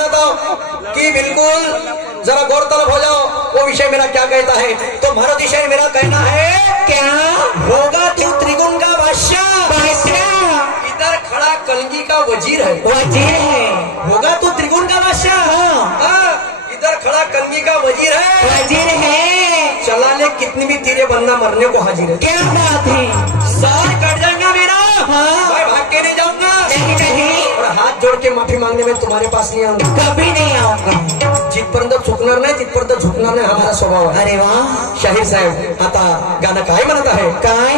सुनाता हूँ कि बिल्कुल जरा गौर तलब हो जाओ। वो विषय मेरा क्या कहता है, तो भारत विषय मेरा कहना है क्या होगा तू त्रिगुण का बादशाह, इधर खड़ा कलगी का वजीर है, होगा तू त्रिगुण का बादशाह, इधर खड़ा कलगी का वजीर है, चला ले कितनी भी तीरे बनना मरने को हाजिर है। क्या बात है, साल कट जाएगा मेरा, मैं भाग के नहीं जाऊंगा, नहीं, और हाथ जोड़ के माफी मांगने में तुम्हारे पास नहीं आऊंगा, कभी नहीं आऊंगा, जिथपर्यंत चुकणार नाही तिथपर्यंत झुकणार नाही, हमारा स्वभाव है। अरे वाह शाहीर साहेब, आता गाणं काय म्हणत आहे, काय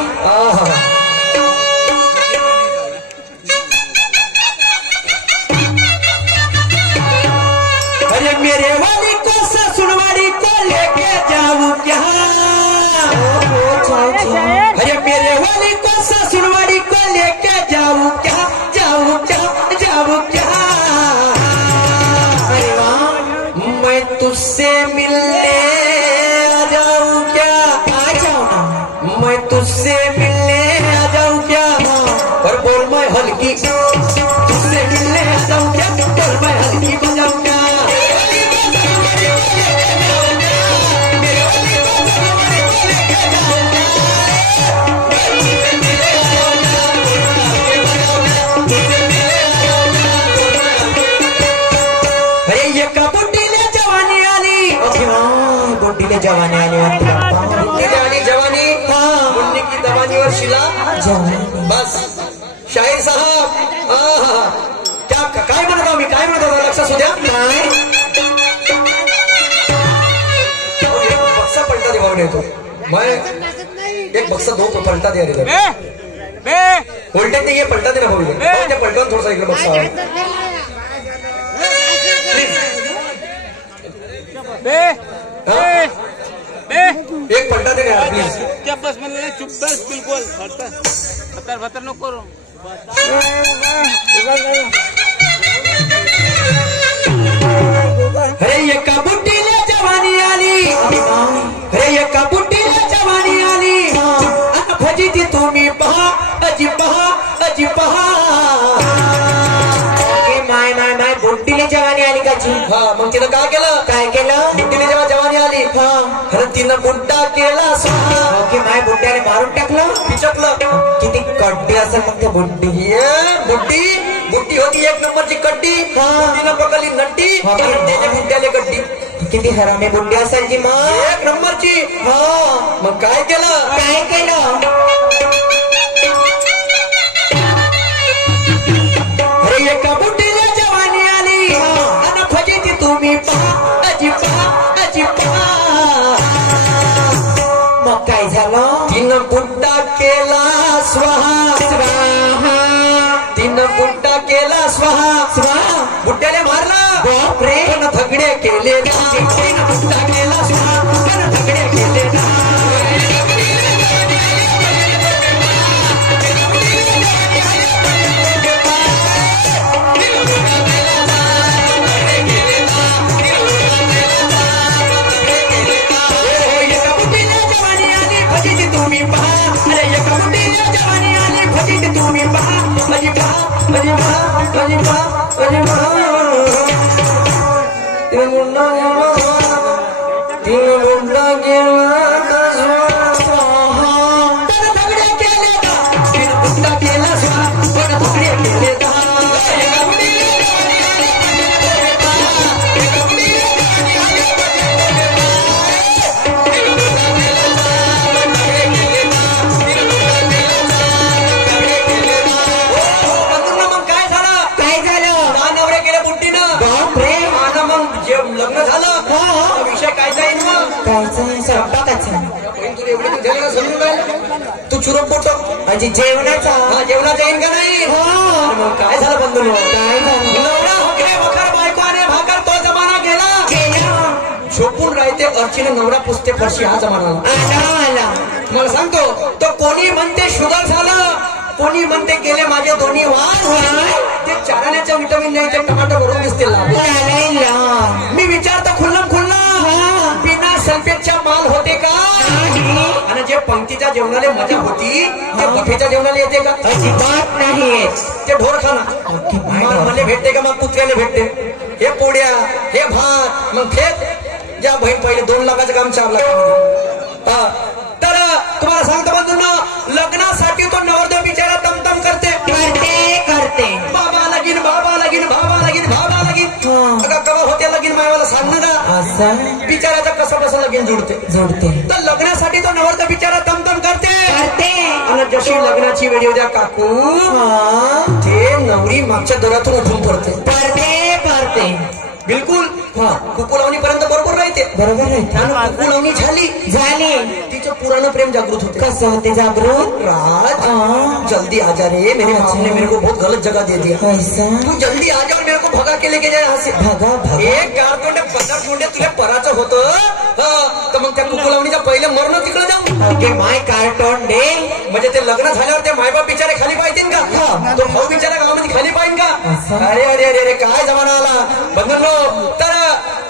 अरे मेरे वाली को ससुरवाड़ी को लेके जाऊं क्या, अरे मेरे वाली को ससुरवाड़ी को लेके जाऊं क्या, जाऊं क्या, जाऊं क्या, अरे वाह मैं तुझसे मिलने आ जाऊं क्या, आ जाऊं ना, मैं तुझसे मिलने आ जाऊं क्या, और बोल मैं हल्की, तुझसे मिलने आ जाऊं क्या, बोल मैं हल्की को जाऊं क्या, जवानी आली जवानी, मुन्नी की दवानी और शिला बस। शाहीर साहब क्या काय म्हणत आहो मी, काय म्हणत होतो लक्षात असू द्या, बक्सा पलटा दे भावने तो, मैं एक बक्सा दो पलटा दे रे उल्टे नहीं, ये पलटा देना भाऊ, पलटा थोड़ा सा इकडे बक्सा एक पलटा देना प्लीज, क्या बस मैंने चुप बस बिल्कुल भतर भतर नको करो, अरे ये बुड्डीला जवानी आली, अरे ये बुड्डीला जवानी आली, भजी तुम्ही पहा अजी पहा, अजी पहा, माय माय माय बुड्डीला जवानी आली का जी, हा मग तिनं काय केलं, बुड्डीला जेव्हा जवानी आली, अरे तिनं बुड्डा केला, ओके माय बुड्ड्याने मारून टाकलं, पिचकलं, किती कड्डी असेल मग ते बुड्डी, बुड्डी होती एक नंबरची कड्डी, तिनं पकडली नड्डी, त्याच्या बुड्ड्याले गड्डी, किती हरामी बुड्डी असेल जी मग, एक नंबरची, मग काय केलं, अरे एका बुड्डीला जवानी आली, आणि फजिती तुम्ही पहा अजी पहा, अजी पहा, मग काय झालं, तिनं बुड्डा केला स्वाहा, तिनं बुड्डा केला स्वाहा, बुड्ड्याने मारला बापरे, पण धगडे केले ना, तिनं बुड्डा केला स्वाहा, पण धगडे केले ना, लग्न झालं विषय काय जाईल मग, तू चुरप पोटो अजी जेवणाचा, जेवणाचा येईन का नाही, मग काय झालं बंधू, काय झालं, नवरा होके वखर बायको आणि भाकर, तो जमाना गेला, झोपून राहते अर्चीने नवरा पुसते फरशी, हा जमाना आला, मला सांगतो तो, कोणी म्हणते शुगर झालं, कोणी म्हणते गेले माझे दोन्ही वाद, ते चारण्याचं विटामिन नाही, ते टमाटर भरून दिसते, मी विचारतो खुल्लम खुल्ला, बिना सल्फेटच्या माल होते का, आणि जे पंक्तीच्या जेवणाला मजा होती ते बुफेच्या जेवणाला येते का? अजिबात नाही. ते ढोरखाना मला भेटते का? मग कुत्र्याला भेटते. हे पोळ्या, हे भात, मग फेक ज्या बहीण पहिले 2 लाखाचं काम 4 लाख. तर तुम्हाला सांगतो बंधूंनो, लग्नासाठी तो नवरदेव बिचारा तमतम करते. बाबा लगीन, बाबा लगीन, बाबा लगीन, बाबा लगीन. कवा होते लगीन मायावाला सांग ना. बिचाराचं कसं लगीन जुडते. तर लग्नासाठी तो नवरदेव बिचारा तमतम करते. आणि जशी लग्नाची वेळ येऊ द्या काकू, ते नवरी मागच्या दरातून उठून पडते. बिलकुल. कुकू लावणी पर्यंत बरोबर राहते. कुकू लावणी झाली तिचं पुराण प्रेम जागृत होते. कसं होते जागृत? राज जल्दी आ जा रे, मेरे बाप ने मेरे को बहुत गलत जगह दे दिया. तू जल्दी आ जा और मेरे को भगा के लेके जाए. हसे भगा एक गारतोंडे 50 मुंडे तुला पराचं होतं. तर मग त्या कुकू लावणीच्या पहिले मरण तिकडे जाऊ. माय कारतोंडे म्हणजे ते लग्न झाल्यावर ते मायबाप बिचारे खाली पाहिजे का? तो भाऊ बिचारा गावामध्ये खाली पाहिजे का? अरे अरे अरे अरे काय जमाना आला बंधूंनो. तर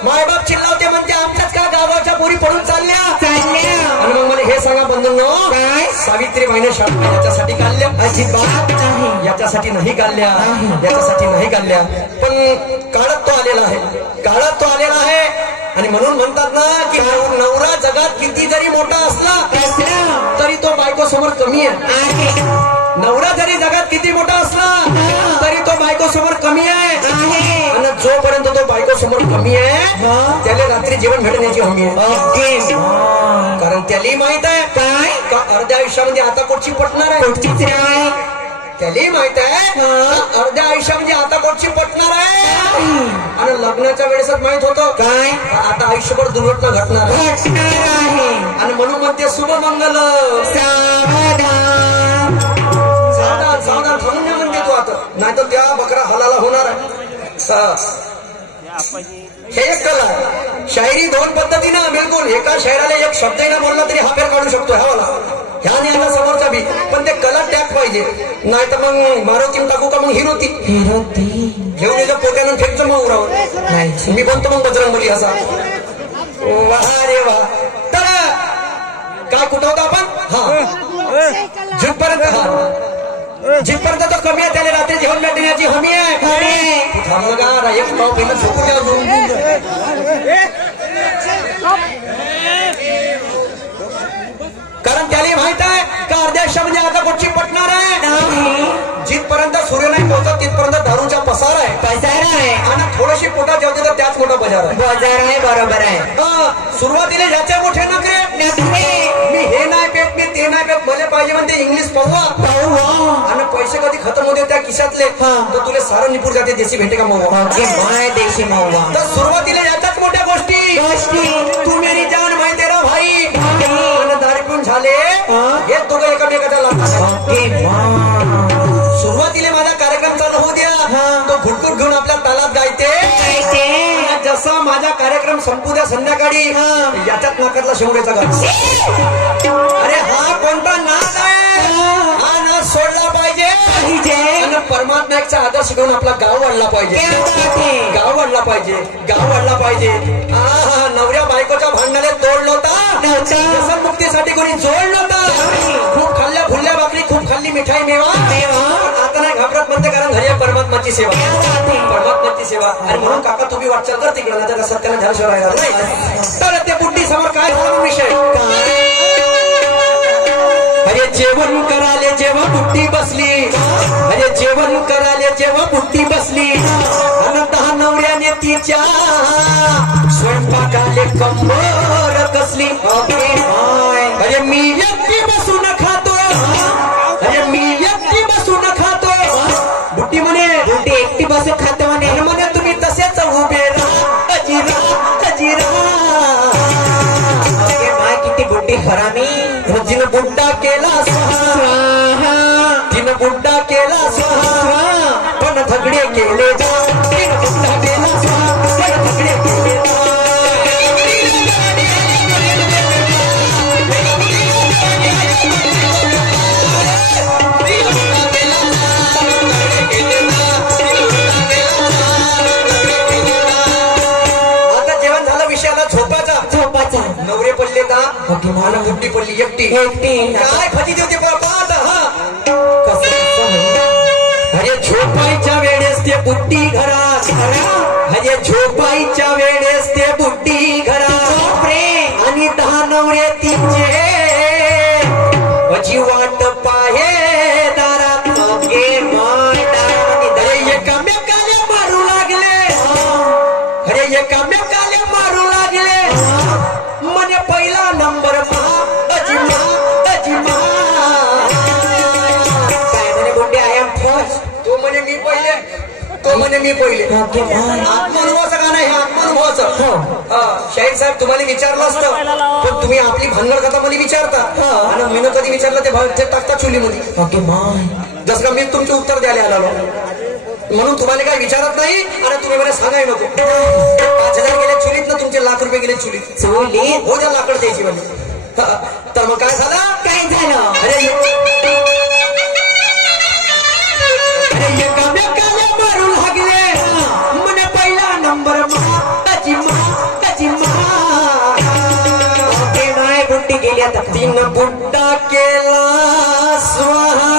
मायबाप चिल्लावते म्हणते आमच्याच का गावाच्या पोरी पडून चालल्या. आणि मग मला हे सांगा बंधूंनो, सावित्रीबाईने शाळा याच्यासाठी काढल्या? अजिबात नाही. याच्यासाठी नाही काढल्या. पण काळात तो आलेला आहे. आणि म्हणून म्हणतात ना की नवरा जगात किती जरी मोठा असला तरी तो बायको समोर कमी आहे. नवरा जरी जगात किती मोठा असला तरी तो बायको समोर कमी आहे. आणि जोपर्यंत तो बायको समोर कमी आहे त्याला रात्री जेवण भेटण्याची हमी आहे. कारण त्यालाही माहित आहे काय का अर्ध्या आयुष्यामध्ये आता कोणची पटणार आहे. त्यालाही माहित आहे अर्ध्या आयुष्यामध्ये आता कोणची पटणार आहे. आणि लग्नाच्या वेळेसच माहित होतं काय आता आयुष्यभर दुर्घटना घडणार आहे. आणि म्हणून म्हणते शुभमंगल सावधान थांबून द्या म्हणते तू आता, नाही तर त्या बकरा हलाला होणार आहे. हे एक कला आहे. शायरी 2 पद्धतीनं बिलकुल. एका शायराला एक शब्दही न बोलला तरी हा फेर काढू शकतो. ह्या आला समोरचा बी. पण ते कलर टॅग पाहिजे, नाही तर मग मारुती टाकू का मग हिरोती घेऊन याच्या पोट्यानं फेकचं मग उरावर नाही. मी बनतो मग बजरंगबली असा. वा रे वा. तर काय कुठं होतं आपण? जिथपर्यंत तो कमी आहे त्याला रात्री जेवण भेटण्याची हमी आहे. थांबगा एक पाव पहिलं झोपून कारण त्याला माहित आहे का अर्ध्या आयुष्यामध्ये आता कुठची पटणार आहे. जिथपर्यंत सूर्य नाही पोहोचत तिथपर्यंत दारूचा पसार आहे. आणि थोडीशी पोटात जेवते तर त्याच मोठा बाजार आहे. बरोबर आहे. सुरुवातीला ज्याचे मोठे नखरे, मी हे नाही पेट, मी ते नाही पेट, मला पाहिजे म्हणते इंग्लिश पाहू. आणि पैसे कधी खतम होते त्या खिशातले तर तुला सारं निपूर जाते. देशी भेटे का मऊवा? देशी मऊवा. तर सुरुवातीला याच्याच मोठ्या गोष्टी तू मेरी जान माय तेरा भाई. आणि दारू पिऊन झाले हे दोघं एकामेकाच्या लागतात. सुरुवातीला माझा कार्यक्रम चालू होऊ द्या, तो घुटघुट घेऊन आपल्या तालात गायते. जसा माझा कार्यक्रम संपू द्या संध्याकाळी याच्यात नाकातला शेवड्याचा गात. अरे हा कोणता नाद आहे? हा नाद सोडला पाहिजे. आणि परमात्म्याचा आदर्श घेऊन आपला गाव वाढला पाहिजे. हा नवऱ्या बायकोच्या भांडणाला तोड नव्हता. व्यसनमुक्तीसाठी कोणी जोड नव्हता. खूप खाल्ल्या फुलल्या भाकरी, खूप खाल्ली मिठाई मेवा. आता नाही घाबरत म्हणते कारण घरी परमात्माची सेवा. आणि म्हणून काका तुम्ही वाटचाल कर तिकडे नाही तर सत्याला झाल्याशिवाय राहणार नाही. तर ते बुड्डी समोर काय झाला विषय? अरे जेवण कराले जेव्हा बुट्टी बसली. आणि 10 नवऱ्याने तिच्या स्वयंपाकाले कंबर कसली. अरे मी एकटी बसून खातो. बुट्टी म्हणे एकटी बसून खातो म्हणे तुम्ही तसेच उभे राहा. माय किती बुड्डी हरामी. जिनं बुड्डा केला स्वाहा, पण झगडे केले. आणि बुट्टी पडली एकटी एकटी. काय फजिती होती पाहत हा कसं अरे झोपायच्या वेळेस ते बुट्टी घरात अरे झोपायच्या वेळेस ते बुट्टी घरात आणि 10 नवरे तिचे अजी वाट पाहे दारात अरे एकामेकाले मारू लागले अरे एकामेकाले मारू लागले म्हणे पहिला नंबर अजिमा अजिमा काय म्हणे बुड्डे आय एम फर्स्ट तो म्हणे मी पहिले तो म्हणे मी पहिले ओके बाय आत्मानुभवाचं गाणं आहे आत्मानुभवाचं शाहीर साहेब तुम्हाला विचारलं असतं पण तुम्ही आपली भानगड कथा मध्ये विचारता आणि मी कधी विचारलं ते टाकता चुलीमध्ये ओके बाय जसं का मी तुमचे उत्तर द्यायला आलो म्हणून तुम्हाला काही विचारत नाही आणि तुम्ही मला सांगाय नको 5,000 गेले चुलीत ना तुमचे लाख रुपये गेले चुलीत चुलीत हो द्या लाकड द्यायची म्हणजे तर मग काय झालं काय झालं अरे एकामेकाला मारू लागले म्हणे पहिला नंबर नाही बुट्टी गेली आता 3 बुट्टा केला स्वाहा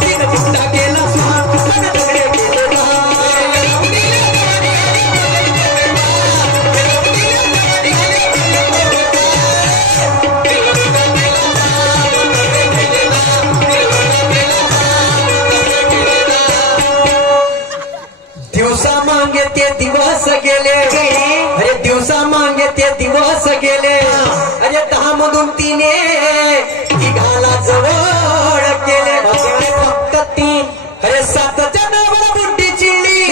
3 बुट्टा केला दिवसा मागे ते दिवस गेले अरे दिवसा मागे ते दिवस गेले अरे 10 मधून 3 घाला जवळ केले फक्त 3 अरे 7 जनावर बुट्टी चिडली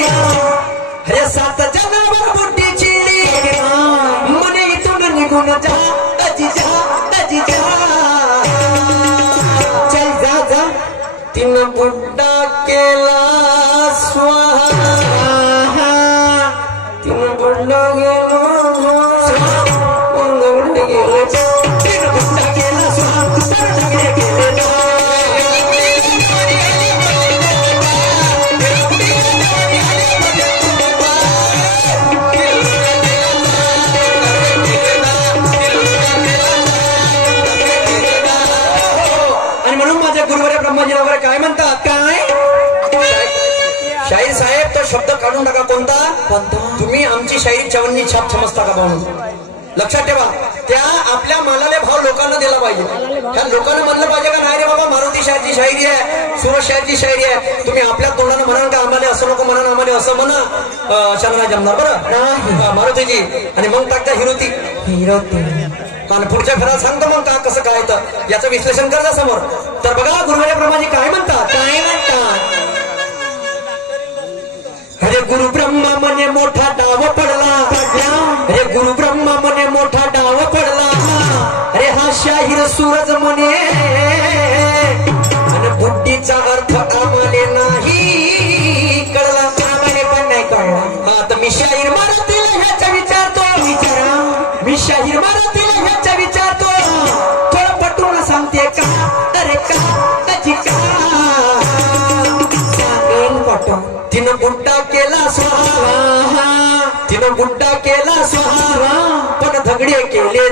अरे 7 जनावर बुट्टी चिडली म्हणे इथून निघून जा अजी जा चल जा जा 3 बुट्टा केला स्वाहा 3 बुट्टा गेला आणि म्हणून माझ्या गुरुवारी ब्रह्माजीला वगैरे काय म्हणतात काय शाहीर साहेब तो शब्द काढून टाका कोणता तुम्ही आमची शायरी चवन्नी छाप समजता का म्हणून लक्षात ठेवा त्या आपल्या मालाले भाव लोकांना दिला पाहिजे त्या लोकांना म्हणलं पाहिजे का नाही रे बाबा मारुती शाहची शायरी आहे सुरज शाहची शायरी आहे तुम्ही आपल्या तोंडानं म्हणाल का आम्हाला असं नको म्हणा आम्हाला असं म्हणा शरणा जमणार बरं मारुतीजी आणि मग टाकता हिरोती आणि पुढच्या फेरात सांगतो मग का कसं काय तर याचं विश्लेषण करता समोर तर बघा गुरुवारी ब्रह्माजी काय म्हणतात अरे गुरु ब्रह्मा म्हणे मोठा डाव पडला अरे गुरु ब्रह्मा म्हणे मोठा डाव पडला अरे हा शाहीर सूरज म्हणे आणि बुद्धीचा अर्थ आम्हाले नाही कळला आम्हाले पण नाही कळला हा तर मी शाहीर मराठीला ह्याचा विचारतो मी शाहीर मराठीला ह्याचा विचारतो थोडं पटवून सांगते का अरे का अजी का सांगेन पटवून 3 बुट्टा केला स्वाहा 3 बुट्टा केला स्वाहा पण धगडे केले